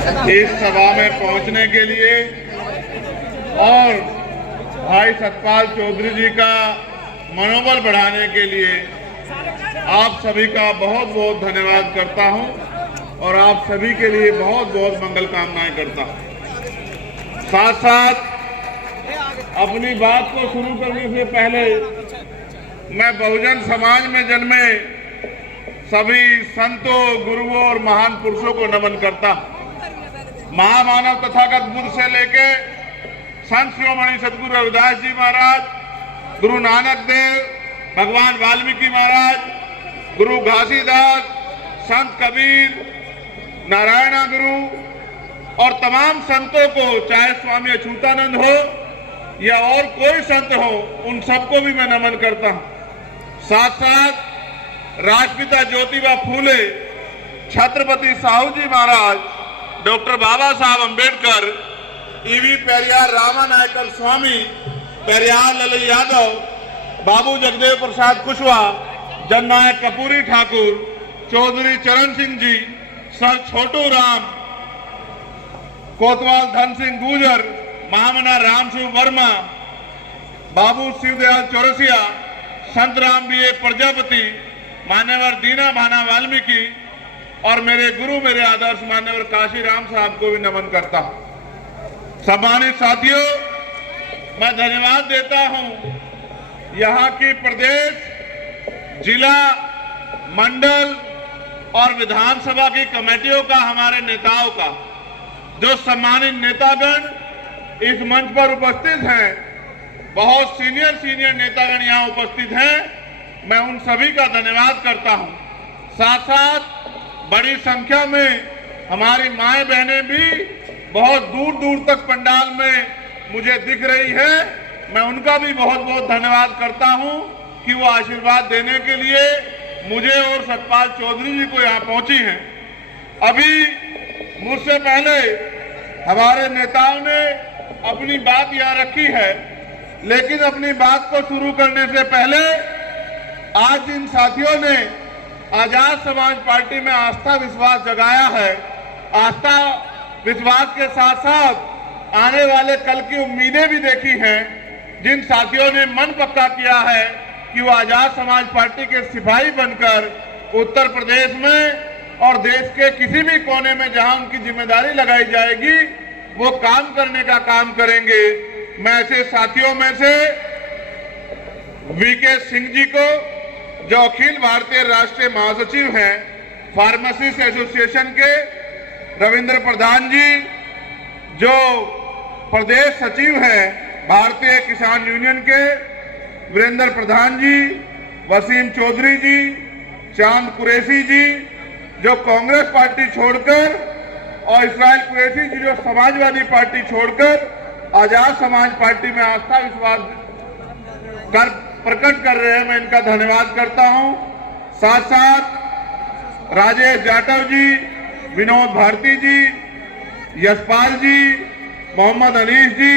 इस सभा में पहुंचने के लिए और भाई सतपाल चौधरी जी का मनोबल बढ़ाने के लिए आप सभी का बहुत बहुत धन्यवाद करता हूं और आप सभी के लिए बहुत बहुत मंगल कामनाएं करता हूं। साथ साथ अपनी बात को शुरू करने से पहले मैं बहुजन समाज में जन्मे सभी संतों, गुरुओं और महान पुरुषों को नमन करता हूं। महामानव तथागत बुद्ध से लेके संत शिरोमणि सदगुरु रविदास जी महाराज, गुरु नानक देव, भगवान वाल्मीकि महाराज, गुरु घासीदास, संत कबीर, नारायणा गुरु और तमाम संतों को, चाहे स्वामी अच्युतानंद हो या और कोई संत हो, उन सबको भी मैं नमन करता हूं। साथ साथ राष्ट्रपिता ज्योतिबा फूले, छत्रपति साहू जी महाराज, डॉक्टर बाबा साहब अंबेडकर, ईवी पेरियार रामानायकर स्वामी, पेरियार लल्लू यादव, बाबू जगदेव प्रसाद कुशवाहा, जननायक कपूरी ठाकुर, चौधरी चरण सिंह जी, सर छोटू राम, कोतवाल धन सिंह गुर्जर, महामना रामशिव वर्मा, बाबू शिवदयाल चौरसिया, संत राम बी प्रजापति, मान्यवर दीना भाना वाल्मीकि और मेरे गुरु, मेरे आदर्श मान्यवर काशी राम साहब को भी नमन करता हूं। सम्मानित साथियों, मैं धन्यवाद देता हूं यहाँ की प्रदेश, जिला, मंडल और विधानसभा की कमेटियों का, हमारे नेताओं का, जो सम्मानित नेतागण इस मंच पर उपस्थित हैं, बहुत सीनियर नेतागण यहाँ उपस्थित हैं, मैं उन सभी का धन्यवाद करता हूं। साथ साथ बड़ी संख्या में हमारी माएं बहनें भी बहुत दूर दूर तक पंडाल में मुझे दिख रही है, मैं उनका भी बहुत बहुत धन्यवाद करता हूं कि वो आशीर्वाद देने के लिए मुझे और सतपाल चौधरी जी को यहाँ पहुंची हैं। अभी मुझसे पहले हमारे नेताओं ने अपनी बात यहाँ रखी है, लेकिन अपनी बात को शुरू करने से पहले आज जिन साथियों ने आजाद समाज पार्टी में आस्था विश्वास जगाया है, आस्था विश्वास के साथ साथ आने वाले कल की उम्मीदें भी देखी हैं, जिन साथियों ने मन पक्का किया है कि वो आजाद समाज पार्टी के सिपाही बनकर उत्तर प्रदेश में और देश के किसी भी कोने में जहां उनकी जिम्मेदारी लगाई जाएगी वो काम करने का काम करेंगे। मैं ऐसे साथियों में से वीके सिंह जी को, जो अखिल भारतीय राष्ट्रीय महासचिव हैं फार्मासिस्ट एसोसिएशन के, रविंद्र प्रधान जी जो प्रदेश सचिव हैं भारतीय किसान यूनियन के, वीरेंद्र प्रधान जी, वसीम चौधरी जी, चांद कुरैशी जी जो कांग्रेस पार्टी छोड़कर, और इस्राइल कुरैशी जी जो समाजवादी पार्टी छोड़कर आजाद समाज पार्टी में आस्था विश्वास प्रकट कर रहे हैं, मैं इनका धन्यवाद करता हूं। साथ साथ राजेश जाटव जी, विनोद भारती जी, यशपाल जी, मोहम्मद अनीस जी,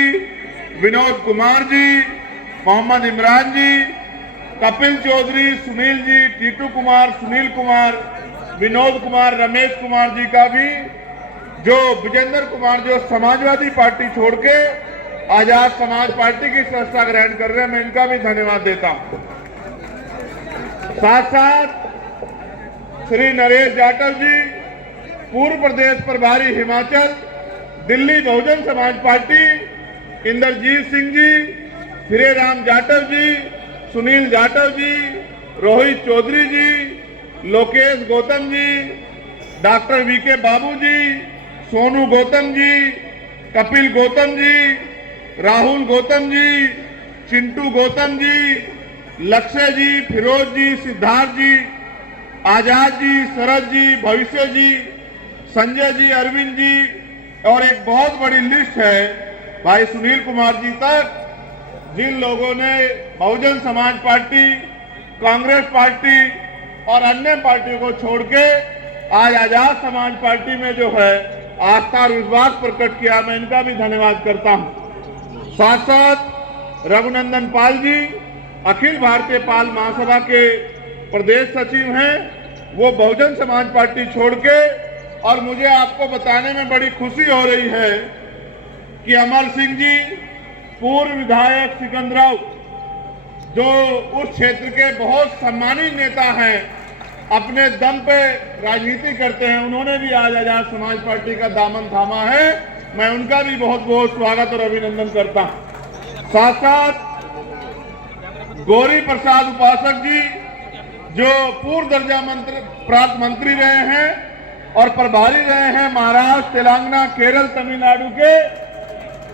विनोद कुमार जी, मोहम्मद इमरान जी, कपिल चौधरी, सुनील जी, टीटू कुमार, सुनील कुमार, विनोद कुमार, रमेश कुमार जी का भी, जो विजेंद्र कुमार जो समाजवादी पार्टी छोड़ के आजाद समाज पार्टी की सदस्यता ग्रहण कर रहे हैं, मैं इनका भी धन्यवाद देता हूं। साथ साथ श्री नरेश जाटव जी, पूर्व प्रदेश प्रभारी हिमाचल, दिल्ली बहुजन समाज पार्टी, इंद्रजीत सिंह जी, हिरेराम जाटव जी, सुनील जाटव जी, रोहित चौधरी जी, लोकेश गौतम जी, डॉक्टर वीके बाबू जी, सोनू गौतम जी, कपिल गौतम जी, राहुल गौतम जी, चिंटू गौतम जी, लक्ष्य जी, फिरोज जी, सिद्धार्थ जी, आजाद जी, शरद जी, भविष्य जी, संजय जी, अरविंद जी, और एक बहुत बड़ी लिस्ट है भाई सुनील कुमार जी तक, जिन लोगों ने बहुजन समाज पार्टी, कांग्रेस पार्टी और अन्य पार्टियों को छोड़ के आज आजाद समाज पार्टी में जो है आस्था और विश्वास प्रकट किया, मैं इनका भी धन्यवाद करता हूं। साथ साथ रघुनंदन पाल जी, अखिल भारतीय पाल महासभा के प्रदेश सचिव हैं, वो बहुजन समाज पार्टी छोड़ के और मुझे आपको बताने में बड़ी खुशी हो रही है कि अमर सिंह जी पूर्व विधायक सिकंदराव, जो उस क्षेत्र के बहुत सम्मानित नेता हैं, अपने दम पे राजनीति करते हैं, उन्होंने भी आज आजाद समाज पार्टी का दामन थामा है। मैं उनका भी बहुत बहुत स्वागत और अभिनंदन करता हूं। साथ साथ गौरी प्रसाद उपासक जी, जो पूर्व दर्जा प्राप्त मंत्री रहे हैं और प्रभारी रहे हैं महाराष्ट्र, तेलंगाना, केरल, तमिलनाडु के,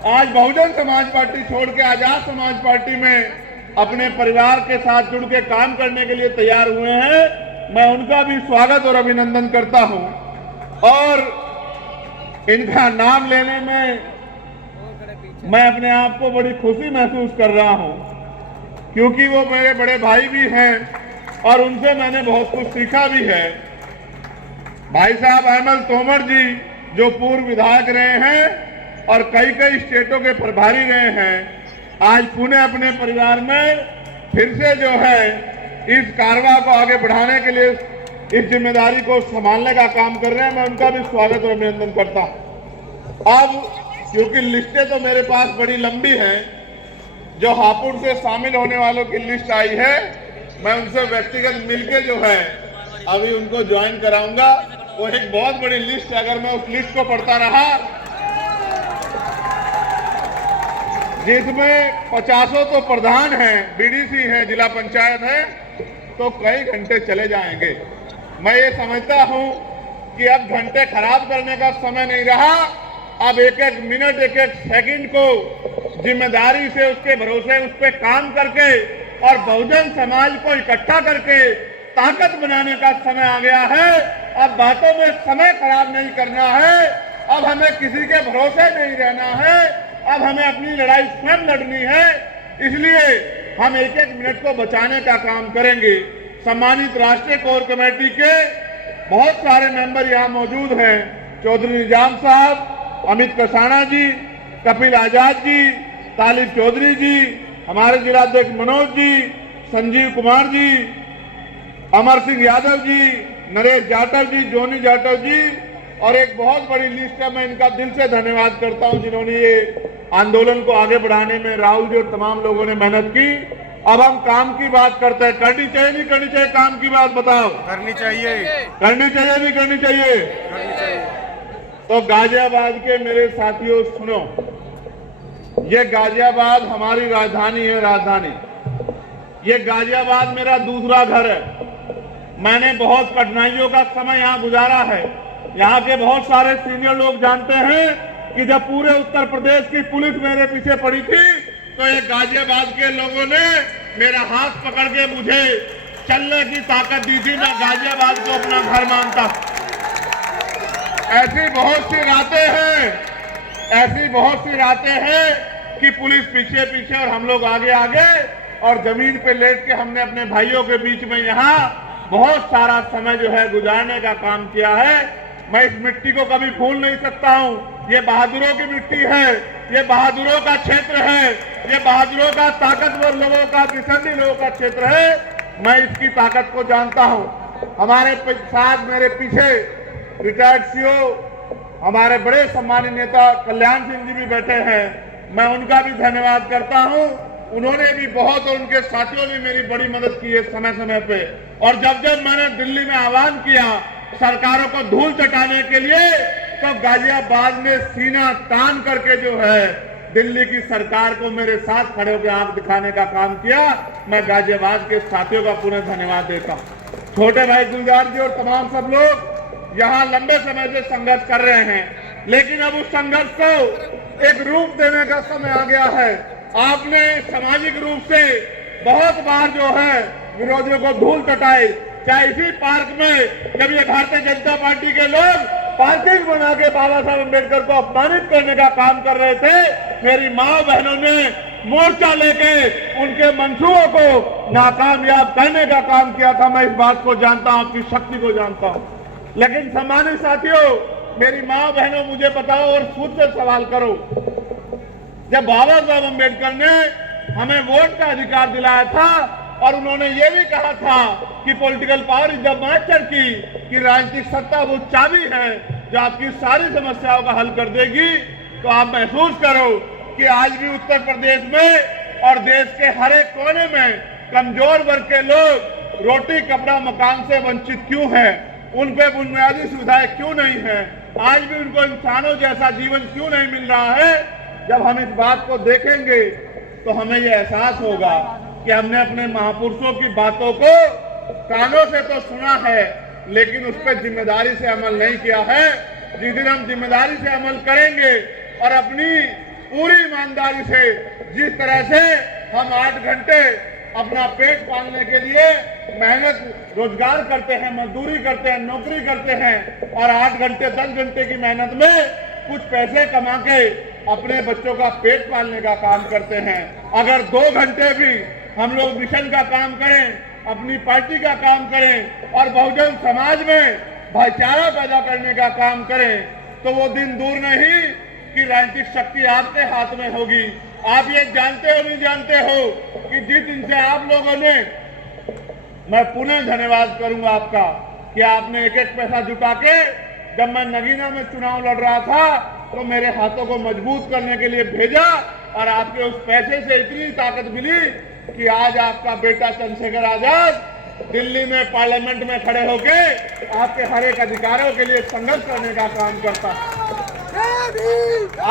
आज बहुजन समाज पार्टी छोड़ के आजाद समाज पार्टी में अपने परिवार के साथ जुड़ के काम करने के लिए तैयार हुए हैं। मैं उनका भी स्वागत और अभिनंदन करता हूं और इनका नाम लेने में मैं अपने आप को बड़ी खुशी महसूस कर रहा हूं, क्योंकि वो मेरे बड़े भाई भी हैं और उनसे मैंने बहुत कुछ सीखा भी है। भाई साहब अहमद तोमर जी, जो पूर्व विधायक रहे हैं और कई कई स्टेटों के प्रभारी रहे हैं, आज पुणे अपने परिवार में फिर से जो है इस कारवां को आगे बढ़ाने के लिए इस जिम्मेदारी को संभालने का काम कर रहे हैं। मैं उनका भी स्वागत और अभिनंदन करता हूं। अब क्योंकि लिस्टें तो मेरे पास बड़ी लंबी हैं, जो हापुड़ से शामिल होने वालों की लिस्ट आई है, मैं उनसे व्यक्तिगत मिलके जो है अभी उनको ज्वाइन कराऊंगा। वो एक बहुत बड़ी लिस्ट है, अगर मैं उस लिस्ट को पढ़ता रहा जिसमें 50 तो प्रधान हैं, बीडीसी हैं, जिला पंचायत है, तो कई घंटे चले जाएंगे। मैं ये समझता हूं कि अब घंटे खराब करने का समय नहीं रहा। अब एक एक मिनट, एक एक सेकंड को जिम्मेदारी से, उसके भरोसे उस पर काम करके और बहुजन समाज को इकट्ठा करके ताकत बनाने का समय आ गया है। अब बातों में समय खराब नहीं करना है, अब हमें किसी के भरोसे नहीं रहना है, अब हमें अपनी लड़ाई स्वयं लड़नी है। इसलिए हम एक एक मिनट को बचाने का काम करेंगे। सम्मानित राष्ट्रीय कोर कमेटी के बहुत सारे मेंबर यहाँ मौजूद हैं, चौधरी निजाम साहब, अमित कसाना जी, कपिल आजाद जी, तालिब चौधरी जी, हमारे जिलाध्यक्ष मनोज जी, संजीव कुमार जी, अमर सिंह यादव जी, नरेश जाटव जी, जोनी जाटव जी, और एक बहुत बड़ी लिस्ट है। मैं इनका दिल से धन्यवाद करता हूं जिन्होंने ये आंदोलन को आगे बढ़ाने में, राहुल जी और तमाम लोगों ने मेहनत की। अब हम काम की बात करते हैं। करनी चाहिए नहीं करनी चाहिए? काम की बात बताओ। करनी चाहिए। करनी चाहिए नहीं करनी चाहिए? करनी चाहिए। तो गाजियाबाद के मेरे साथियों सुनो, ये गाजियाबाद हमारी राजधानी है। राजधानी ये गाजियाबाद मेरा दूसरा घर है। मैंने बहुत कठिनाइयों का समय यहाँ गुजारा है। यहाँ के बहुत सारे सीनियर लोग जानते हैं कि जब पूरे उत्तर प्रदेश की पुलिस मेरे पीछे पड़ी थी, तो ये गाजियाबाद के लोगों ने मेरा हाथ पकड़ के मुझे चलने की ताकत दी थी। मैं गाजियाबाद को अपना घर मानता। ऐसी बहुत सी रातें हैं कि पुलिस पीछे पीछे और हम लोग आगे आगे, और जमीन पे लेट के हमने अपने भाइयों के बीच में यहाँ बहुत सारा समय जो है गुजारने का काम किया है। मैं इस मिट्टी को कभी भूल नहीं सकता हूँ। ये बहादुरों की मिट्टी है, ये बहादुरों का क्षेत्र है, ये बहादुरों का, ताकतवर लोगों का, विसर्जी लोगों का क्षेत्र है। मैं इसकी ताकत को जानता हूँ। हमारे साथ मेरे पीछे रिटायर्ड सीओ, हमारे बड़े सम्मानित नेता कल्याण सिंह जी भी बैठे हैं। मैं उनका भी धन्यवाद करता हूँ। उन्होंने भी बहुत, और उनके साथियों ने मेरी बड़ी मदद की है समय समय पे। और जब जब मैंने दिल्ली में आह्वान किया सरकारों को धूल चटाने के लिए, तो गाजियाबाद में सीना तान करके जो है दिल्ली की सरकार को मेरे साथ खड़े होकर आंख दिखाने का काम किया। मैं गाजियाबाद के साथियों का पुनः धन्यवाद देता हूँ। छोटे भाई गुलजार जी और तमाम सब लोग यहाँ लंबे समय से संघर्ष कर रहे हैं, लेकिन अब उस संघर्ष को एक रूप देने का समय आ गया है। आपने सामाजिक रूप से बहुत बार जो है विरोधियों को धूल चटाई, चाहे इसी पार्क में जब ये भारतीय जनता पार्टी के लोग पार्किंग बना के बाबा साहब अम्बेडकर को अपमानित करने का काम कर रहे थे, मेरी माँ बहनों ने मोर्चा लेके उनके मंसूबों को नाकामयाब करने का काम किया था। मैं इस बात को जानता हूँ, आपकी शक्ति को जानता हूँ। लेकिन सम्मानित साथियों, मेरी माँ बहनों, मुझे बताओ और खुद से सवाल करो, जब बाबा साहब अम्बेडकर ने हमें वोट का अधिकार दिलाया था और उन्होंने ये भी कहा था कि political power is the master की, कि राजनीतिक सत्ता वो चाबी है, जो आपकी सारी समस्याओं का हल कर देगी। तो आप महसूस करो कि आज भी उत्तर प्रदेश में और देश के हर एक कोने में कमजोर वर्ग के लोग रोटी कपड़ा मकान से वंचित क्यों हैं, उन पे बुनियादी सुविधाएं क्यों नहीं हैं, आज भी उनको इंसानों जैसा जीवन क्यों नहीं मिल रहा है। जब हम इस बात को देखेंगे तो हमें यह एहसास होगा कि हमने अपने महापुरुषों की बातों को कानों से तो सुना है, लेकिन उस पर जिम्मेदारी से अमल नहीं किया है। जिस दिन हम जिम्मेदारी से अमल करेंगे और अपनी पूरी ईमानदारी से, जिस तरह से हम 8 घंटे अपना पेट पालने के लिए मेहनत रोजगार करते हैं, मजदूरी करते हैं, नौकरी करते हैं और 8 घंटे 10 घंटे की मेहनत में कुछ पैसे कमा के अपने बच्चों का पेट पालने का काम करते हैं, अगर 2 घंटे भी हम लोग मिशन का काम करें, अपनी पार्टी का काम करें और बहुजन समाज में भाईचारा पैदा करने का काम करें, तो वो दिन दूर नहीं कि राजनीतिक शक्ति आपके हाथ में होगी। आप ये जानते हो नहीं जानते हो कि जिस दिन से आप लोगों ने, मैं पुनः धन्यवाद करूंगा आपका कि आपने एक एक पैसा जुटा के, जब मैं नगीना में चुनाव लड़ रहा था तो मेरे हाथों को मजबूत करने के लिए भेजा और आपके उस पैसे से इतनी ताकत मिली कि आज आपका बेटा चंद्रशेखर आजाद दिल्ली में पार्लियामेंट में खड़े होके आपके हर एक अधिकारों के लिए संघर्ष करने का काम करता है।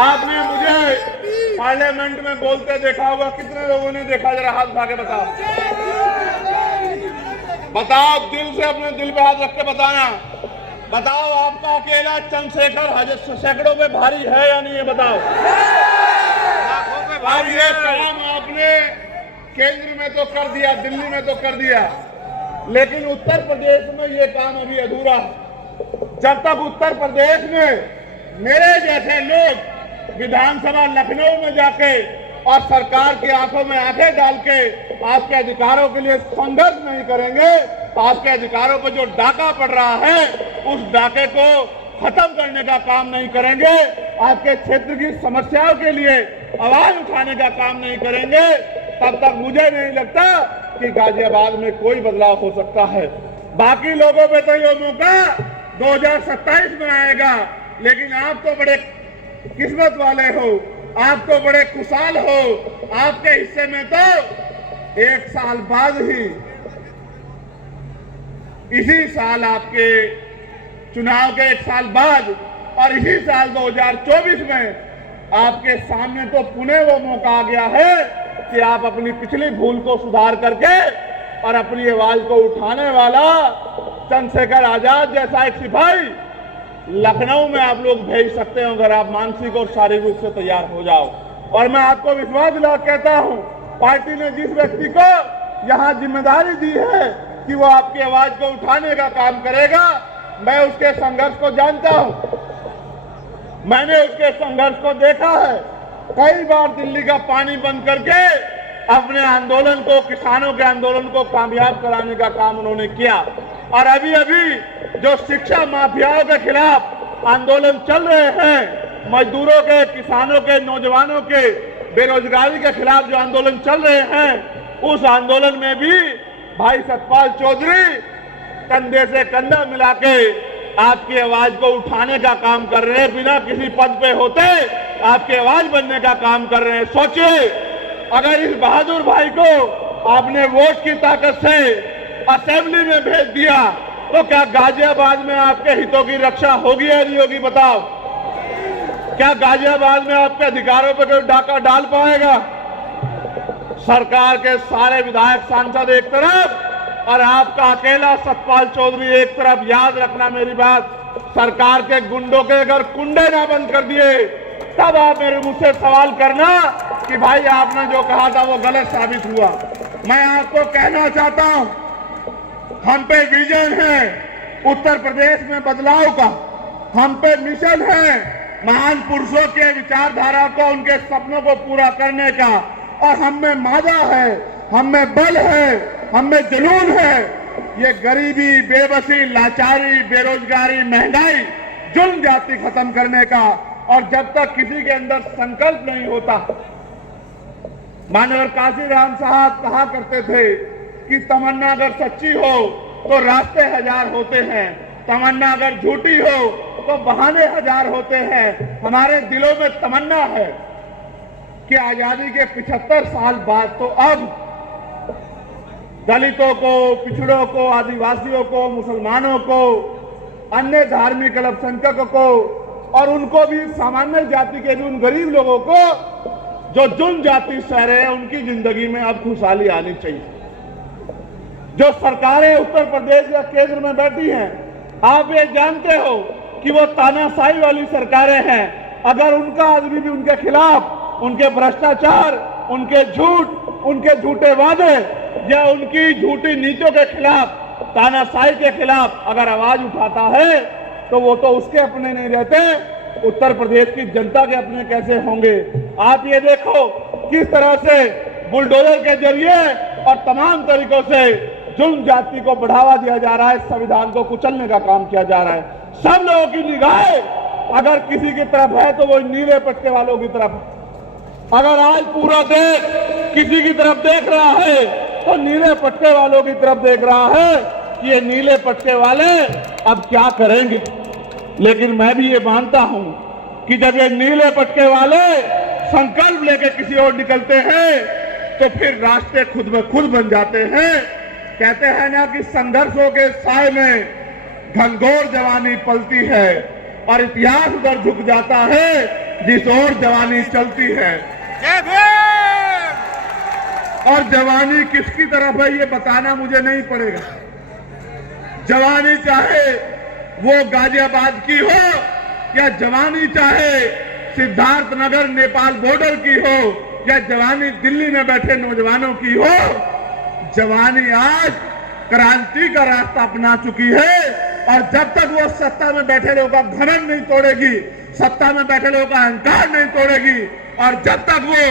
आपने मुझे पार्लियामेंट में बोलते देखा होगा, कितने लोगों ने देखा, जरा हाथ उठा के बताओ, बताओ दिल से, अपने दिल पे हाथ रख के बताना, बताओ आपका अकेला चंद्रशेखर सैकड़ों पे भारी है या नहीं है, बताओ। अब ये काम आपने केंद्र में तो कर दिया, दिल्ली में तो कर दिया, लेकिन उत्तर प्रदेश में ये काम अभी अधूरा है। जब तक उत्तर प्रदेश में मेरे जैसे लोग विधानसभा लखनऊ में जाके और सरकार की आंखों में आंखें डाल के आपके अधिकारों के लिए संघर्ष नहीं करेंगे, आपके अधिकारों पर जो डाका पड़ रहा है उस डाके को खत्म करने का काम नहीं करेंगे, आपके क्षेत्र की समस्याओं के लिए आवाज उठाने का काम नहीं करेंगे, तब तक मुझे नहीं लगता कि गाजियाबाद में कोई बदलाव हो सकता है। बाकी लोगों पे तो ये मौका 2027 में आएगा, लेकिन आप तो बड़े किस्मत वाले हो, आप तो बड़े खुशहाल हो, आपके हिस्से में तो 1 साल बाद ही, इसी साल आपके चुनाव के 1 साल बाद और इसी साल 2024 में आपके सामने तो पुनः वो मौका आ गया है कि आप अपनी पिछली भूल को सुधार करके और अपनी आवाज को उठाने वाला चंद्रशेखर आजाद जैसा एक सिपाही लखनऊ में आप लोग भेज सकते हो, अगर आप मानसिक और शारीरिक रूप से तैयार हो जाओ। और मैं आपको विश्वास दिला कहता हूं, पार्टी ने जिस व्यक्ति को यहां जिम्मेदारी दी है कि वो आपकी आवाज को उठाने का काम करेगा, मैं उसके संघर्ष को जानता हूं, मैंने उसके संघर्ष को देखा है। कई बार दिल्ली का पानी बंद करके अपने आंदोलन को, किसानों के आंदोलन को कामयाब कराने का काम उन्होंने किया। और अभी अभी जो शिक्षा माफियाओं के खिलाफ आंदोलन चल रहे हैं, मजदूरों के, किसानों के, नौजवानों के, बेरोजगारी के खिलाफ जो आंदोलन चल रहे हैं, उस आंदोलन में भी भाई सतपाल चौधरी कंधे से कंधा मिला के आपकी आवाज को उठाने का काम कर रहे हैं, बिना किसी पद पे होते आपकी आवाज बनने का काम कर रहे हैं। सोचिए, अगर इस बहादुर भाई को आपने वोट की ताकत से असेंबली में भेज दिया तो क्या गाजियाबाद में आपके हितों की रक्षा होगी या नहीं होगी, बताओ। क्या गाजियाबाद में आपके अधिकारों पर कोई डाका डाल पाएगा? सरकार के सारे विधायक सांसद एक तरफ और आपका अकेला सतपाल चौधरी एक तरफ। याद रखना मेरी बात, सरकार के गुंडों के अगर कुंडे ना बंद कर दिए तब आप मेरे मुझसे सवाल करना कि भाई आपने जो कहा था वो गलत साबित हुआ। मैं आपको कहना चाहता हूं, हम पे विजन है उत्तर प्रदेश में बदलाव का, हम पे मिशन है महान पुरुषों के विचारधारा को, उनके सपनों को पूरा करने का, और हम में मादा है, हम में बल है, हम में जुनून है। ये गरीबी, बेबसी, लाचारी, बेरोजगारी, महंगाई, जुल्म जाति खत्म करने का। और जब तक किसी के अंदर संकल्प नहीं होता, माननीय काशीराम साहब कहा करते थे कि तमन्ना अगर सच्ची हो तो रास्ते हजार होते हैं, तमन्ना अगर झूठी हो तो बहाने हजार होते हैं। हमारे दिलों में तमन्ना है कि आजादी के 75 साल बाद तो अब दलितों को, पिछड़ों को, आदिवासियों को, मुसलमानों को, अन्य धार्मिक अल्पसंख्यकों को और उनको भी, सामान्य जाति के भी उन गरीब लोगों को जो जुल्म जाति सह रहे हैं, उनकी जिंदगी में अब खुशहाली आनी चाहिए। जो सरकारें उत्तर प्रदेश या केंद्र में बैठी हैं, आप ये जानते हो कि वो तानाशाही वाली सरकारें हैं। अगर उनका आदमी भी उनके खिलाफ, उनके भ्रष्टाचार, उनके झूठ, उनके झूठे वादे या उनकी झूठी नीतियों के खिलाफ, तानाशाही के खिलाफ अगर आवाज उठाता है तो वो तो उसके अपने नहीं रहते, उत्तर प्रदेश की जनता के अपने कैसे होंगे। आप ये देखो किस तरह से बुलडोजर के जरिए और तमाम तरीकों से जुल्म जाति को बढ़ावा दिया जा रहा है, संविधान को कुचलने का काम किया जा रहा है। सब लोगों की निगाहें अगर किसी की तरफ है तो वो नीले पट्टे वालों की तरफ। अगर आज पूरा देश किसी की तरफ देख रहा है तो नीले पट्टे वालों की तरफ देख रहा है कि ये नीले पट्टे वाले अब क्या करेंगे। लेकिन मैं भी ये मानता हूं कि जब ये नीले पट्टे वाले संकल्प लेके किसी और निकलते हैं तो फिर रास्ते खुद में खुद बन जाते हैं। कहते हैं ना कि संघर्षों के साए में घनघोर जवानी पलती है और इतिहास उधर झुक जाता है जिस ओर जवानी चलती है। और जवानी किसकी तरफ है ये बताना मुझे नहीं पड़ेगा। जवानी चाहे वो गाजियाबाद की हो या जवानी चाहे सिद्धार्थ नगर नेपाल बॉर्डर की हो या जवानी दिल्ली में बैठे नौजवानों की हो, जवानी आज क्रांति का रास्ता अपना चुकी है। और जब तक वो सत्ता में बैठे लोगों का घमंड नहीं तोड़ेगी, सत्ता में बैठे लोगों का अहंकार नहीं तोड़ेगी, और जब तक वो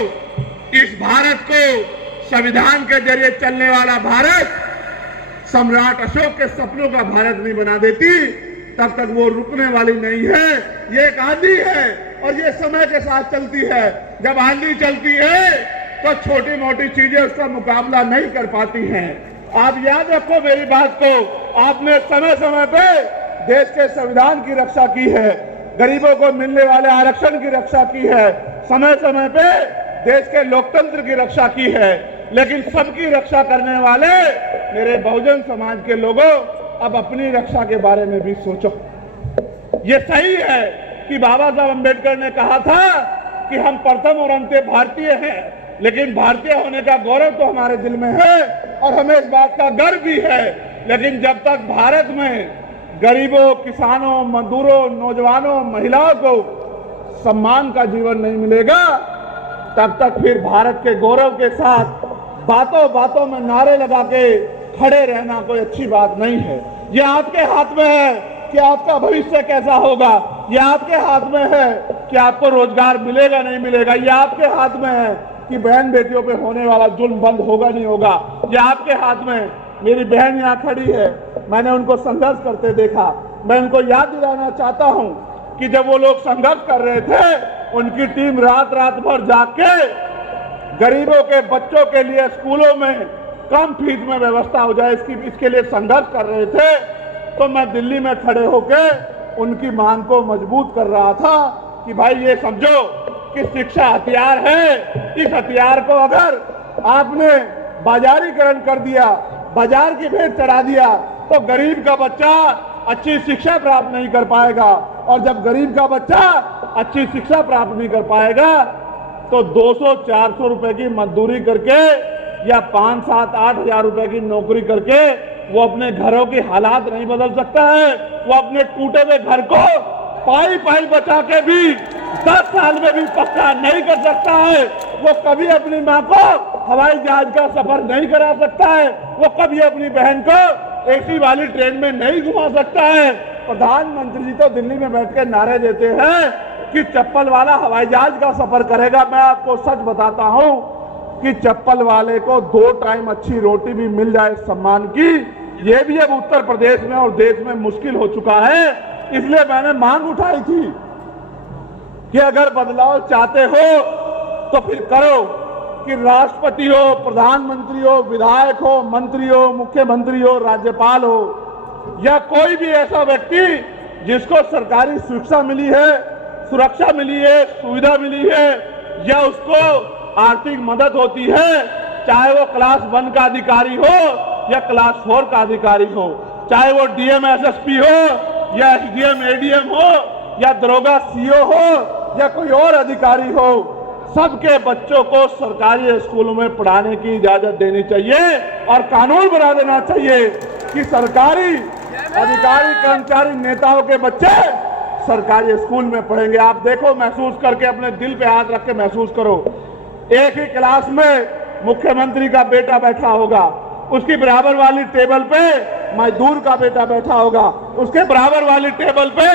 इस भारत को संविधान के जरिए चलने वाला भारत, सम्राट अशोक के सपनों का भारत नहीं बना देती, तब तक वो रुकने वाली नहीं है। ये एक आंधी है और ये समय के साथ चलती है। जब आंधी चलती है तो छोटी मोटी चीजें उसका मुकाबला नहीं कर पाती हैं। आप याद रखो मेरी बात को, आपने समय समय पे देश के संविधान की रक्षा की है, गरीबों को मिलने वाले आरक्षण की रक्षा की है, समय समय पे देश के लोकतंत्र की रक्षा की है। लेकिन सबकी रक्षा करने वाले मेरे बहुजन समाज के लोगों, अब अपनी रक्षा के बारे में भी सोचो। ये सही है कि बाबा साहब अम्बेडकर ने कहा था कि हम प्रथम और अंत्य भारतीय हैं, लेकिन भारतीय होने का गौरव तो हमारे दिल में है और हमें इस बात का गर्व भी है। लेकिन जब तक भारत में गरीबों, किसानों, मजदूरों, नौजवानों, महिलाओं को सम्मान का जीवन नहीं मिलेगा, तब तक फिर भारत के गौरव के साथ बातों बातों में नारे लगा के खड़े रहना कोई अच्छी बात नहीं है। ये आपके हाथ में है कि आपका भविष्य कैसा होगा, ये आपके हाथ में है कि आपको रोजगार मिलेगा नहीं मिलेगा, ये आपके हाथ में है कि बहन बेटियों पे होने वाला जुल्म बंद होगा नहीं होगा, ये आपके हाथ में। मेरी बहन यहाँ खड़ी है, मैंने उनको संघर्ष करते देखा। मैं उनको याद दिलाना चाहता हूँ कि जब वो लोग संघर्ष कर रहे थे, उनकी टीम रात रात भर जाग के गरीबों के बच्चों के लिए स्कूलों में कम फीस में व्यवस्था हो जाए इसके लिए संघर्ष कर रहे थे। तो मैं दिल्ली में खड़े होके उनकी मांग को मजबूत कर रहा था कि भाई ये समझो कि शिक्षा हथियार है, इस हथियार को अगर आपने बाजारीकरण कर दिया, बाजार की भेंट चढ़ा दिया, तो गरीब का बच्चा अच्छी शिक्षा प्राप्त नहीं कर पाएगा। और जब गरीब का बच्चा अच्छी शिक्षा प्राप्त नहीं कर पाएगा तो 200-400 रुपए की मजदूरी करके या 5-7-8 हजार रुपए की नौकरी करके वो अपने घरों की हालात नहीं बदल सकता है। वो अपने टूटे हुए घर को पाई पाई बचा के भी 10 साल में भी पक्का नहीं कर सकता है। वो कभी अपनी माँ को हवाई जहाज का सफर नहीं करा सकता है। वो कभी अपनी बहन को एसी वाली ट्रेन में नहीं घुमा सकता है। प्रधानमंत्री जी तो दिल्ली में बैठ के नारे देते हैं कि चप्पल वाला हवाई जहाज का सफर करेगा। मैं आपको सच बताता हूं कि चप्पल वाले को 2 टाइम अच्छी रोटी भी मिल जाए सम्मान की, ये भी अब उत्तर प्रदेश में और देश में मुश्किल हो चुका है। इसलिए मैंने मांग उठाई थी कि अगर बदलाव चाहते हो तो फिर करो, कि राष्ट्रपति हो, प्रधानमंत्री हो, विधायक हो, मंत्री हो, मुख्यमंत्री हो, राज्यपाल हो या कोई भी ऐसा व्यक्ति जिसको सरकारी शिक्षा मिली है, सुरक्षा मिली है, सुविधा मिली है, या उसको आर्थिक मदद होती है, चाहे वो क्लास 1 का अधिकारी हो या क्लास 4 का अधिकारी हो, चाहे वो डीएम एसएसपी हो या एसडीएम एडीएम हो या दरोगा सीओ हो या कोई और अधिकारी हो, सबके बच्चों को सरकारी स्कूलों में पढ़ाने की इजाजत देनी चाहिए और कानून बना देना चाहिए कि सरकारी अधिकारी, कर्मचारी, नेताओं के बच्चे सरकारी स्कूल में पढ़ेंगे। आप देखो, महसूस करके, अपने दिल पे हाथ रख के महसूस करो, एक ही क्लास में मुख्यमंत्री का बेटा बैठा होगा, उसकी बराबर वाली टेबल पे मजदूर का बेटा बैठा होगा, उसके बराबर वाली टेबल पे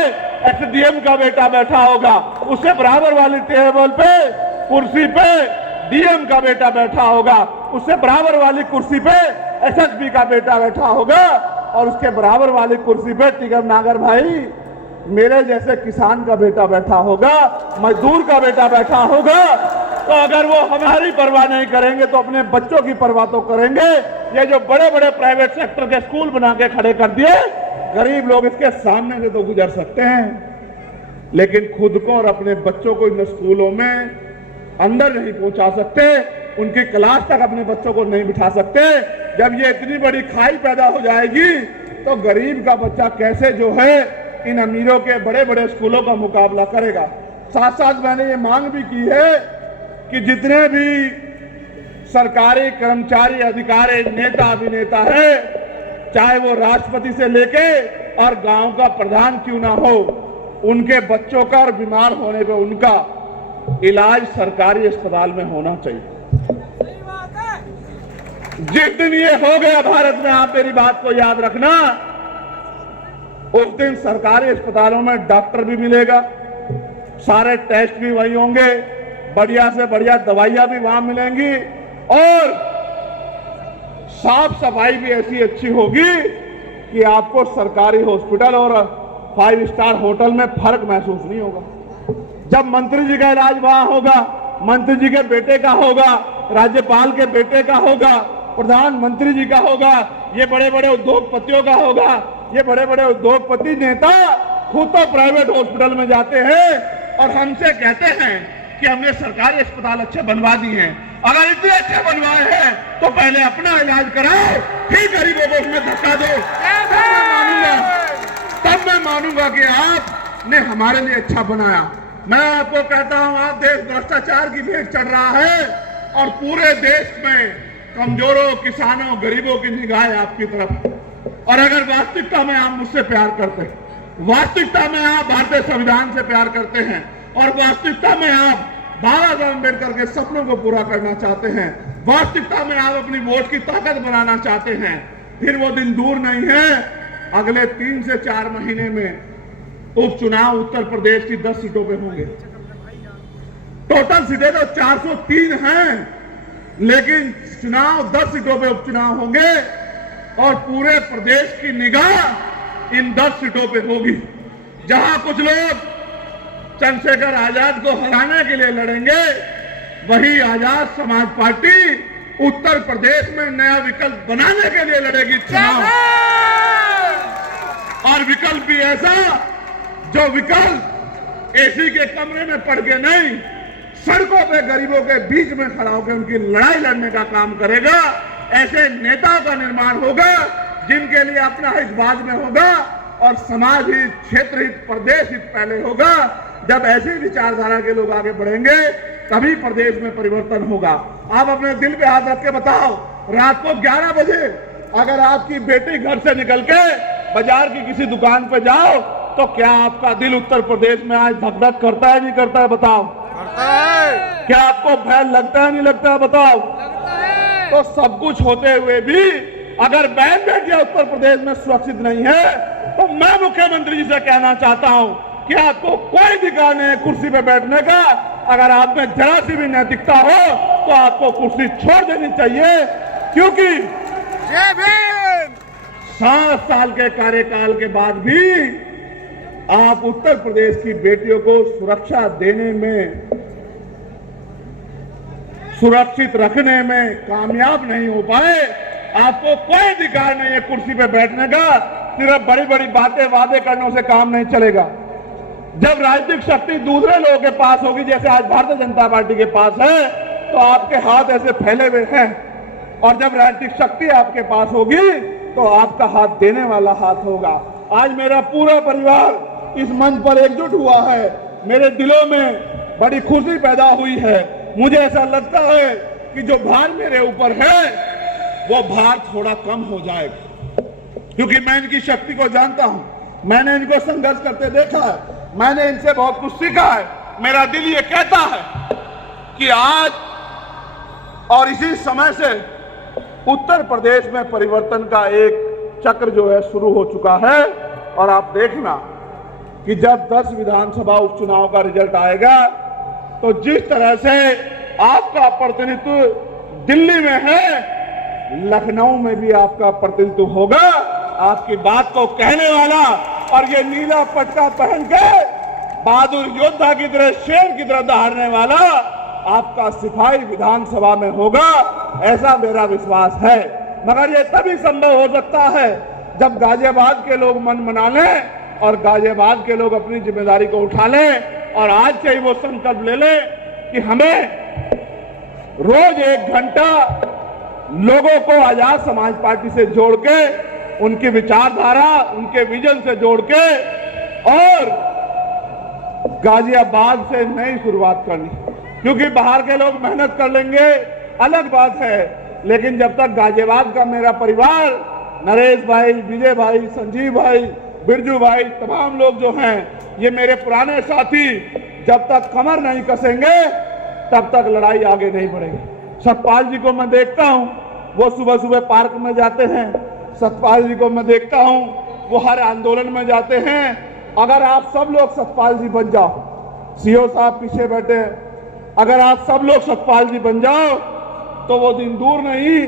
एसडीएम का बेटा बैठा होगा, उसके बराबर वाली टेबल पे कुर्सी पे डीएम का बेटा बैठा होगा, उससे बराबर वाली कुर्सी पे एसएसपी का बेटा बैठा होगा और उसके बराबर वाली कुर्सी पे टिकम नागर भाई मेरे जैसे किसान का बेटा बैठा होगा, मजदूर का बेटा बैठा होगा। तो अगर वो हमारी परवाह नहीं करेंगे तो अपने बच्चों की परवाह तो करेंगे। ये जो बड़े बड़े प्राइवेट सेक्टर के स्कूल बना के खड़े कर दिए, गरीब लोग इसके सामने से तो गुजर सकते हैं, लेकिन खुद को और अपने बच्चों को इन स्कूलों में अंदर नहीं पहुंचा सकते, उनकी क्लास तक अपने बच्चों को नहीं बिठा सकते। जब ये इतनी बड़ी खाई पैदा हो जाएगी तो गरीब का बच्चा कैसे जो है इन अमीरों के बड़े बड़े स्कूलों का मुकाबला करेगा। साथ साथ मैंने ये मांग भी की है कि जितने भी सरकारी कर्मचारी, अधिकारी, नेता, अभिनेता है, चाहे वो राष्ट्रपति से लेके और गांव का प्रधान क्यों ना हो, उनके बच्चों का और बीमार होने पे उनका इलाज सरकारी अस्पताल में होना चाहिए। जिस दिन ये हो गया भारत में, आप मेरी बात को याद रखना, उस दिन सरकारी अस्पतालों में डॉक्टर भी मिलेगा, सारे टेस्ट भी वही होंगे, बढ़िया से बढ़िया दवाइयां भी वहां मिलेंगी और साफ सफाई भी ऐसी अच्छी होगी कि आपको सरकारी हॉस्पिटल और 5 स्टार होटल में फर्क महसूस नहीं होगा। जब मंत्री जी का इलाज वहां होगा, मंत्री जी के बेटे का होगा, राज्यपाल के बेटे का होगा, प्रधानमंत्री जी का होगा, ये बड़े बड़े उद्योगपतियों का होगा, ये बड़े बड़े उद्योगपति नेता खुद तो प्राइवेट हॉस्पिटल में जाते हैं और हमसे कहते हैं कि हमने सरकारी अस्पताल अच्छे बनवा दिए हैं। अगर इतने अच्छे बनवाए हैं तो पहले अपना इलाज कराओ, फिर गरीबों को उसमें धक्का दो, तब मैं मानूंगा कि आपने हमारे लिए अच्छा बनाया। मैं आपको कहता हूं, आप देश भ्रष्टाचार की भेंट चढ़ रहा है और पूरे देश में कमजोरों, किसानों, गरीबों की निगाह आपकी तरफ। और अगर वास्तविकता में आप मुझसे प्यार करते हैं, वास्तविकता में आप भारतीय संविधान से प्यार करते हैं और वास्तविकता में आप बाबा साहब अम्बेडकर के सपनों को पूरा करना चाहते हैं, वास्तविकता में आप अपनी वोट की ताकत बनाना चाहते हैं, फिर वो दिन दूर नहीं है। अगले 3 से 4 महीने में उपचुनाव उत्तर प्रदेश की 10 सीटों पे होंगे। टोटल सीटें तो 403 हैं, लेकिन चुनाव 10 सीटों पे उपचुनाव होंगे और पूरे प्रदेश की निगाह इन 10 सीटों पे होगी। जहां कुछ लोग चंद्रशेखर आजाद को हराने के लिए लड़ेंगे, वही आजाद समाज पार्टी उत्तर प्रदेश में नया विकल्प बनाने के लिए लड़ेगी चुनाव। और विकल्प भी ऐसा जो विकल्प एसी के कमरे में पड़ के नहीं, सड़कों पे गरीबों के बीच में खड़ा होकर उनकी लड़ाई लड़ने का काम करेगा। ऐसे नेताओं का निर्माण होगा जिनके लिए अपना हित बाद में होगा और समाज हित, क्षेत्र हित, प्रदेश हित पहले होगा। जब ऐसी विचारधारा के लोग आगे बढ़ेंगे तभी प्रदेश में परिवर्तन होगा। आप अपने दिल पे हाथ रख के बताओ, रात को 11 बजे अगर आपकी बेटी घर से निकल के बाजार की किसी दुकान पे जाओ तो क्या आपका दिल उत्तर प्रदेश में आज धक धक करता है, नहीं करता है? बताओ। करता है। क्या आपको भय लगता है, नहीं लगता है? बताओ। लगता है। तो सब कुछ होते हुए भी अगर बहन बेटियां उत्तर प्रदेश में सुरक्षित नहीं है तो मैं मुख्यमंत्री जी से कहना चाहता हूं कि आपको कोई अधिकार नहीं है कुर्सी पे बैठने का। अगर आप में जरा सी भी नैतिकता हो तो आपको कुर्सी छोड़ देनी चाहिए, क्योंकि 7 साल के कार्यकाल के बाद भी आप उत्तर प्रदेश की बेटियों को सुरक्षा देने में, सुरक्षित रखने में कामयाब नहीं हो पाए। आपको कोई अधिकार नहीं है कुर्सी पे बैठने का, सिर्फ बड़ी बड़ी बातें वादे करने से काम नहीं चलेगा। जब राजनीतिक शक्ति दूसरे लोगों के पास होगी, जैसे आज भारतीय जनता पार्टी के पास है, तो आपके हाथ ऐसे फैले हुए हैं, और जब राजनीतिक शक्ति आपके पास होगी तो आपका हाथ देने वाला हाथ होगा। आज मेरा पूरा परिवार इस मंच पर एकजुट हुआ है। मेरे दिलों में बड़ी खुशी पैदा हुई है। मुझे ऐसा लगता है कि जो भार मेरे ऊपर है वो भार थोड़ा कम हो जाएगा, क्योंकि मैं इनकी शक्ति को जानता हूं। मैंने इनको संघर्ष करते देखा है, मैंने इनसे बहुत कुछ सीखा है। मेरा दिल ये कहता है कि आज और इसी समय से उत्तर प्रदेश में परिवर्तन का एक चक्र जो है शुरू हो चुका है। और आप देखना कि जब 10 विधानसभा उपचुनाव का रिजल्ट आएगा तो जिस तरह से आपका प्रतिनिधित्व दिल्ली में है, लखनऊ में भी आपका प्रतिनिधित्व होगा। आपकी बात को कहने वाला और ये नीला पटका पहन के बहादुर योद्धा की तरह, शेर की तरह दहाड़ने वाला आपका सिपाही विधानसभा में होगा, ऐसा मेरा विश्वास है। मगर ये तभी संभव हो सकता है जब गाजियाबाद के लोग मन बना लें और गाजियाबाद के लोग अपनी जिम्मेदारी को उठा लें और आज से ही वो संकल्प ले लें कि हमें रोज 1 घंटा लोगों को आजाद समाज पार्टी से जोड़ के, उनकी विचारधारा, उनके विजन से जोड़ के और गाजियाबाद से नई शुरुआत करनी। क्योंकि बाहर के लोग मेहनत कर लेंगे, अलग बात है, लेकिन जब तक गाजियाबाद का मेरा परिवार, नरेश भाई, विजय भाई, संजीव भाई, बिरजू भाई, तमाम लोग जो हैं, ये मेरे पुराने साथी, जब तक कमर नहीं कसेंगे तब तक लड़ाई आगे नहीं बढ़ेगी। सतपाल जी को मैं देखता हूं, वो सुबह सुबह पार्क में जाते हैं। सतपाल जी को मैं देखता हूं, वो हर आंदोलन में जाते हैं। अगर आप सब लोग सतपाल जी बन जाओ, सीओ साहब पीछे बैठे हैं, अगर आप सब लोग सतपाल जी बन जाओ तो वो दिन दूर नहीं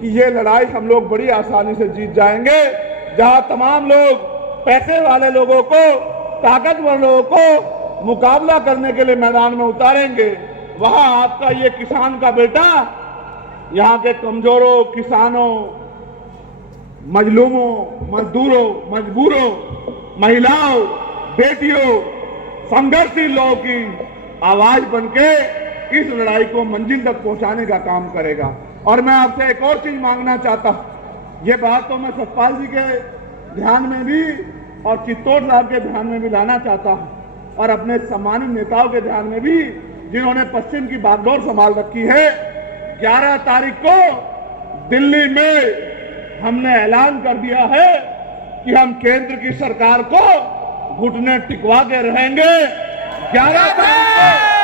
कि ये लड़ाई हम लोग बड़ी आसानी से जीत जाएंगे। जहां तमाम लोग पैसे वाले लोगों को, ताकतवर लोगों को मुकाबला करने के लिए मैदान में उतारेंगे, वहां आपका ये किसान का बेटा यहाँ के कमजोरों, किसानों, मजलूमों, मजदूरों, मजबूरों, महिलाओं, बेटियों, संघर्षशील लोगों की आवाज बनके इस लड़ाई को मंजिल तक पहुंचाने का काम करेगा। और मैं आपसे एक और चीज मांगना चाहता हूं, ये बात तो मैं सतपाल जी के ध्यान में भी और चित्तौड़ साहब के ध्यान में भी लाना चाहता हूं, और अपने सम्मानित नेताओं के ध्यान में भी, जिन्होंने पश्चिम की बागडोर संभाल रखी है। 11 तारीख को दिल्ली में हमने ऐलान कर दिया है कि हम केंद्र की सरकार को घुटने टिकवा के रहेंगे। 11 तारीख को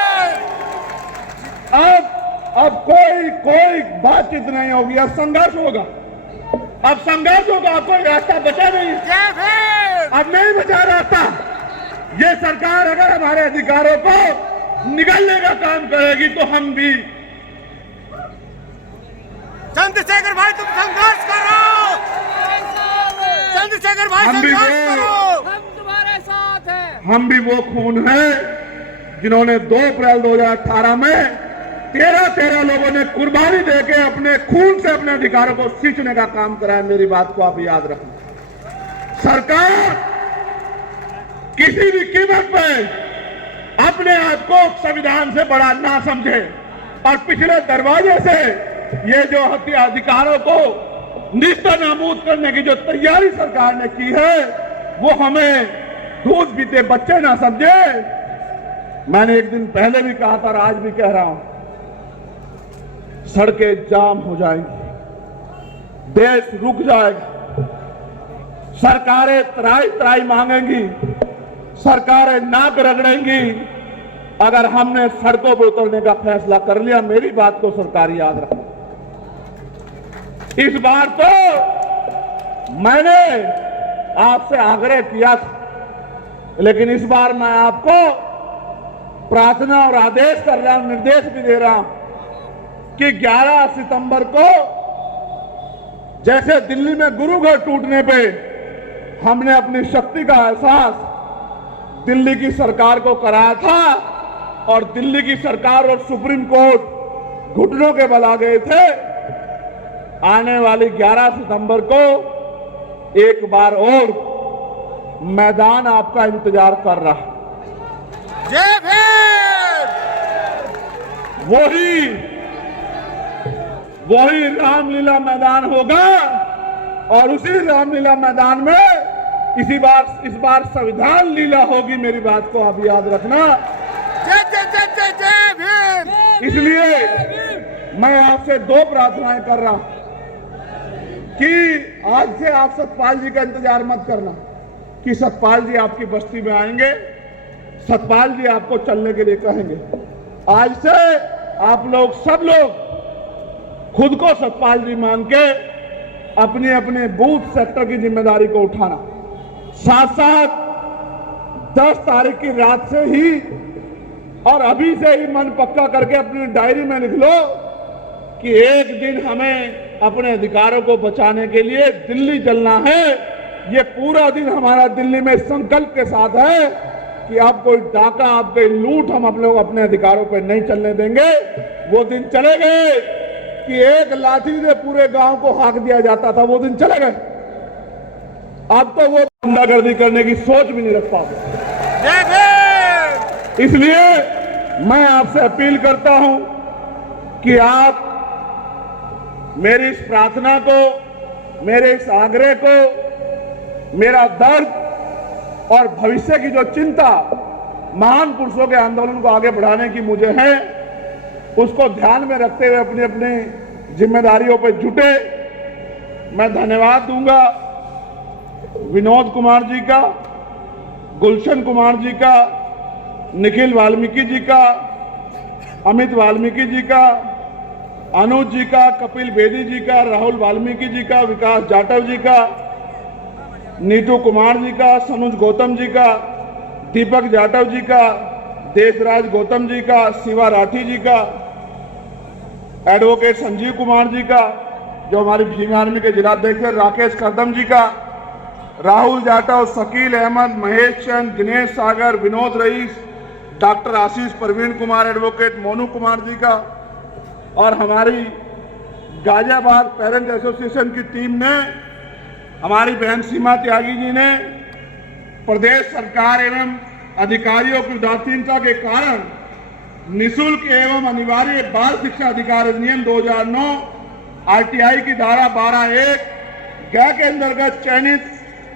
अब कोई बातचीत नहीं होगी, अब संघर्ष होगा, अब संघर्ष होगा। अब कोई रास्ता बचा नहीं, अब नहीं बचा रास्ता। ये सरकार अगर हमारे अधिकारों को निगलने का काम करेगी तो हम भी। चंद्रशेखर भाई तुम संघर्ष करो, चंद्रशेखर भाई संघर्ष करो, हम तुम्हारे साथ हैं। हम भी वो खून है जिन्होंने 2 अप्रैल 2018 में 13 लोगों ने कुर्बानी देके अपने खून से अपने अधिकारों को सींचने का काम करा है। मेरी बात को आप याद रखें। सरकार किसी भी कीमत पर अपने आप को संविधान से बड़ा ना समझे और पिछले दरवाजे से ये जो अधिकारों को निस्तानाबूद करने की जो तैयारी सरकार ने की है, वो हमें दूध पीते बच्चे ना समझे। मैंने एक दिन पहले भी कहा था और आज भी कह रहा हूं, सड़कें जाम हो जाएंगी, देश रुक जाएगा, सरकारें त्राई मांगेंगी, सरकारें नाक रगड़ेंगी। अगर हमने सड़कों पर उतरने का फैसला कर लिया, मेरी बात को सरकार याद रखे। इस बार तो मैंने आपसे आग्रह किया था, लेकिन इस बार मैं आपको प्रार्थना और आदेश कर रहा हूं, निर्देश भी दे रहा हूं कि 11 सितंबर को जैसे दिल्ली में गुरु घर टूटने पे हमने अपनी शक्ति का एहसास दिल्ली की सरकार को कराया था और दिल्ली की सरकार और सुप्रीम कोर्ट घुटनों के बल आ गए थे, आने वाली 11 सितंबर को एक बार और मैदान आपका इंतजार कर रहा है। जय भीम। वही रामलीला मैदान होगा और उसी रामलीला मैदान में इस बार संविधान लीला होगी। मेरी बात को आप याद रखना। जय जय जय जय जय भीम। इसलिए मैं आपसे दो प्रार्थनाएं कर रहा हूं कि आज से आप सतपाल जी का इंतजार मत करना कि सतपाल जी आपकी बस्ती में आएंगे, सतपाल जी आपको चलने के लिए कहेंगे। आज से आप लोग सब लोग खुद को सतपाल जी मान के अपने अपने बूथ सेक्टर की जिम्मेदारी को उठाना। साथ साथ 10 तारीख की रात से ही और अभी से ही मन पक्का करके अपनी डायरी में लिख लो कि एक दिन हमें अपने अधिकारों को बचाने के लिए दिल्ली चलना है। ये पूरा दिन हमारा दिल्ली में संकल्प के साथ है कि आप कोई डाका, आप कोई लूट हम लोग अपने अधिकारों पर नहीं चलने देंगे। वो दिन चले गए कि एक लाठी से पूरे गांव को हाँक दिया जाता था, वो दिन चले गए। अब तो वो गुंडागर्दी करने की सोच भी नहीं रख पाओगे। इसलिए मैं आपसे अपील करता हूं कि आप मेरी इस प्रार्थना को, मेरे इस आग्रह को, मेरा दर्द और भविष्य की जो चिंता महान पुरुषों के आंदोलन को आगे बढ़ाने की मुझे है, उसको ध्यान में रखते हुए अपनी अपनी जिम्मेदारियों पर जुटे। मैं धन्यवाद दूंगा विनोद कुमार जी का, गुलशन कुमार जी का, निखिल वाल्मीकि जी का, अमित वाल्मीकि जी का, अनुज जी का, कपिल बेदी जी का, राहुल वाल्मीकि जी का, विकास जाटव जी का, नीतू कुमार जी का, सनुज गौतम जी का, दीपक जाटव जी का, देशराज गौतम जी का, शिवा राठी जी का, एडवोकेट संजीव कुमार जी का, जो हमारी भीम आर्मी के जिलाध्यक्ष राकेश कदम जी का, राहुल जाटव, शकील अहमद, महेश चंद, दिनेश सागर, विनोद रईस, डॉक्टर आशीष, प्रवीण कुमार, एडवोकेट मोनू कुमार जी का, और हमारी गाजियाबाद पेरेंट एसोसिएशन की टीम ने, हमारी बहन सीमा त्यागी जी ने, प्रदेश सरकार एवं अधिकारियों की उदासीनता के कारण निःशुल्क एवं अनिवार्य बाल शिक्षा अधिकार अधिनियम 2009 आरटीआई की धारा 12(1) ग के अंतर्गत चयनित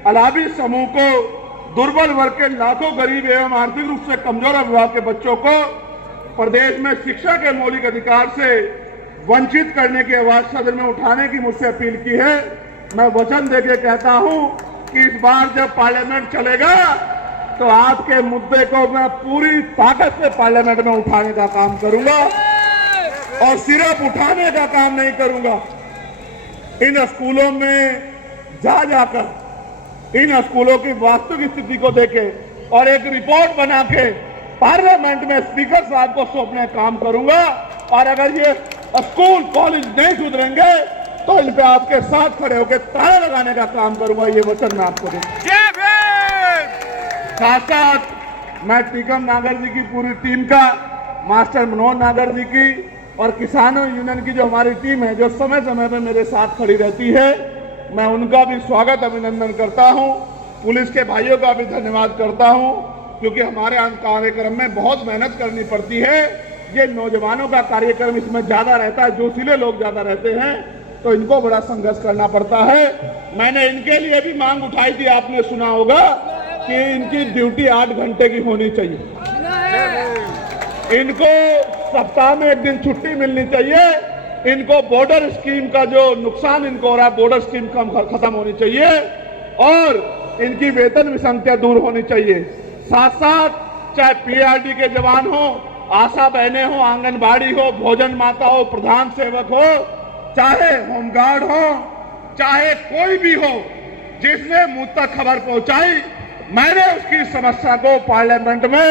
अलावी समूह को दुर्बल वर्ग के लाखों गरीब एवं आर्थिक रूप से कमजोर अभिभावक के बच्चों को प्रदेश में शिक्षा के मौलिक अधिकार से वंचित करने की आवाज सदन में उठाने की मुझसे अपील की है। मैं वचन देके कहता हूं कि इस बार जब पार्लियामेंट चलेगा तो आपके मुद्दे को मैं पूरी ताकत से पार्लियामेंट में उठाने का काम करूंगा और सिर्फ उठाने का काम नहीं करूंगा। इन स्कूलों में जाकर इन स्कूलों की वास्तविक स्थिति को देखे और एक रिपोर्ट बना के पार्लियामेंट में स्पीकर साहब को सौंपने काम करूंगा। और अगर ये स्कूल कॉलेज नहीं सुधरेंगे तो इन पे आपके साथ खड़े होकर ताला लगाने का काम करूंगा। ये वचन मैं आपको दूंगा। साथ साथ मैं टीकम नागर जी की पूरी टीम का, मास्टर मनोहर नागर जी की और किसानों यूनियन की जो हमारी टीम है, जो समय समय पर मेरे साथ खड़ी रहती है, मैं उनका भी स्वागत अभिनंदन करता हूं। पुलिस के भाइयों का भी धन्यवाद करता हूं, क्योंकि हमारे कार्यक्रम में बहुत मेहनत करनी पड़ती है। ये नौजवानों का कार्यक्रम इसमें ज्यादा रहता है, जोशीले लोग ज्यादा रहते हैं, तो इनको बड़ा संघर्ष करना पड़ता है। मैंने इनके लिए भी मांग उठाई थी, आपने सुना होगा कि इनकी ड्यूटी 8 घंटे की होनी चाहिए। इनको सप्ताह में 1 दिन छुट्टी मिलनी चाहिए। इनको बॉर्डर स्कीम का जो नुकसान इनको हो रहा है, बॉर्डर स्कीम खत्म होनी चाहिए और इनकी वेतन विसंगतियां दूर होनी चाहिए। साथ साथ चाहे पीआरडी के जवान हो, आशा बहनें हो, आंगनबाड़ी हो, भोजन माता हो, प्रधान सेवक हो, चाहे होमगार्ड हो, चाहे कोई भी हो, जिसने मुझ तक खबर पहुंचाई, मैंने उसकी समस्या को पार्लियामेंट में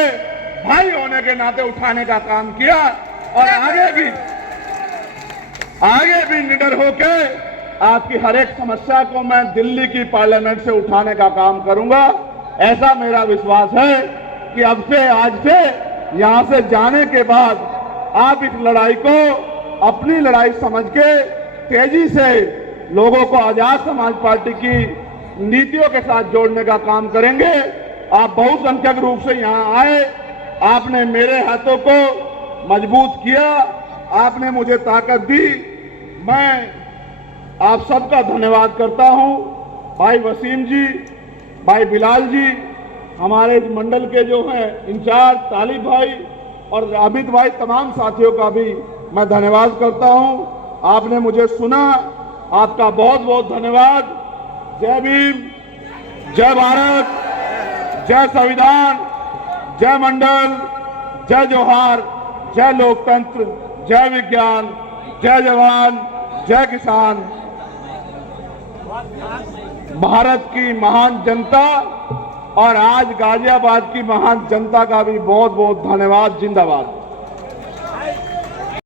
भाई होने के नाते उठाने का काम किया और आगे भी निडर होकर आपकी हर एक समस्या को मैं दिल्ली की पार्लियामेंट से उठाने का काम करूंगा। ऐसा मेरा विश्वास है कि अब से, आज से, यहां से जाने के बाद आप इस लड़ाई को अपनी लड़ाई समझ के तेजी से लोगों को आजाद समाज पार्टी की नीतियों के साथ जोड़ने का काम करेंगे। आप बहुसंख्यक रूप से यहाँ आए, आपने मेरे हाथों को मजबूत किया, आपने मुझे ताकत दी। मैं आप सबका धन्यवाद करता हूँ। भाई वसीम जी, भाई बिलाल जी, हमारे इस मंडल के जो हैं इंचार्ज तालिब भाई और अमित भाई, तमाम साथियों का भी मैं धन्यवाद करता हूँ। आपने मुझे सुना, आपका बहुत बहुत धन्यवाद। जय भीम, जय भारत, जय संविधान, जय मंडल, जय जोहार, जय लोकतंत्र, जय विज्ञान, जय जवान, जय किसान। भारत की महान जनता और आज गाजियाबाद की महान जनता का भी बहुत बहुत धन्यवाद। जिंदाबाद।